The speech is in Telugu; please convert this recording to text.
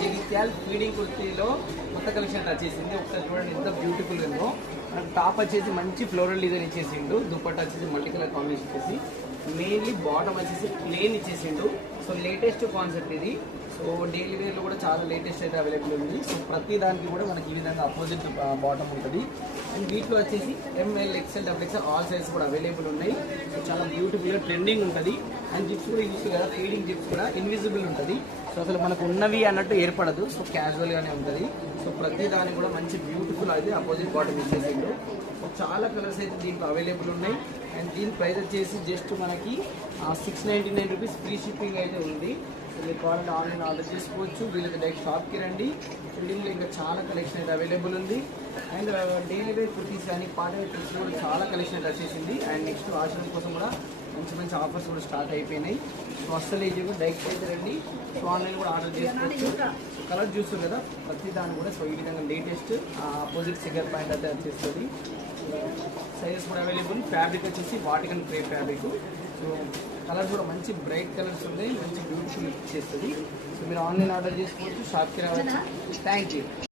జగిత్యాల ఫీడింగ్ కుర్తీలో కొత్త కలెక్షన్ వచ్చేసింది. ఒకసారి చూడండి ఎంత బ్యూటిఫుల్ ఉందో. టాప్ వచ్చేసి మంచి ఫ్లోరల్ డిజైన్ ఇచ్చేసిండు. దుపట్టా వచ్చేసి మల్టీ కలర్ కాంబినేషన్ ఇచ్చేసి మెయిన్లీ బాటమ్ వచ్చేసి ప్లేన్ ఇచ్చేసిండు. సో లేటెస్ట్ కాన్సెప్ట్ ఇది. సో డైలీ వేర్లో కూడా చాలా లేటెస్ట్ అయితే అవైలబుల్ ఉంది. సో ప్రతి దానికి కూడా మనకి ఈ విధంగా అపోజిట్ బాటమ్ ఉంటుంది. అండ్ వీటిలో వచ్చేసి M L XL double XL all size కూడా అవైలబుల్ ఉన్నాయి. సో చాలా బ్యూటిఫుల్గా ట్రెండింగ్ ఉంటుంది. అండ్ జిప్స్ కూడా యూస్ కదా, ఫీడింగ్ జిప్స్ కూడా ఇన్విజిబుల్ ఉంటుంది. సో అసలు మనకు ఉన్నవి అన్నట్టు ఏర్పడదు. సో క్యాజువల్గానే ఉంటుంది. సో ప్రతి దానికి కూడా మంచి బ్యూటిఫుల్ అయితే అపోజిట్ బాటమ్ ఇచ్చేసిండు. సో చాలా కలర్స్ అయితే దీంట్లో అవైలబుల్ ఉన్నాయి. అండ్ దీని ప్రైస్ వచ్చేసి జస్ట్ మనకి 699 రూపీస్ ఫ్రీ షిప్పింగ్ అయితే ఉంది. మీరు కావాలంటే ఆన్లైన్ ఆర్డర్ చేసుకోవచ్చు. వీళ్ళకి డైరెక్ట్ షాప్కి రండి. దీనిలో ఇంకా చాలా కలెక్షన్ అయితే అవైలబుల్ ఉంది. అండ్ డైలీ వేర్ కుర్తీస్ కానీ పార్టీ వేర్ కుర్తీస్ కూడా చాలా కలెక్షన్ అయితే వచ్చేసింది. అండ్ నెక్స్ట్ ఆశ్రమం కోసం కూడా మంచి మంచి ఆఫర్స్ కూడా స్టార్ట్ అయిపోయినాయి. సో అస్సలు ఈజీ కూడా డైరెక్ట్ అయితే రండి. సో ఆన్లైన్ కూడా ఆర్డర్ చేసుకోవచ్చు. కలర్ చూస్తారు కదా ప్రతి దాన్ని కూడా. సో ఈ విధంగా లేటెస్ట్ అపోజిట్ సిగర్ పాయింట్ అయితే వచ్చేస్తుంది. సైజెస్ కూడా అవైలబుల్. ఫ్యాబ్రిక్ వచ్చేసి Vatican crepe fabric. So colours కూడా మంచి బ్రైట్ కలర్స్ ఉన్నాయి. మంచి బ్యూటిఫుల్ ఇచ్చేస్తుంది. సో మీరు ఆన్లైన్ ఆర్డర్ చేసుకోవచ్చు. షాప్కి రావచ్చు. Thank you.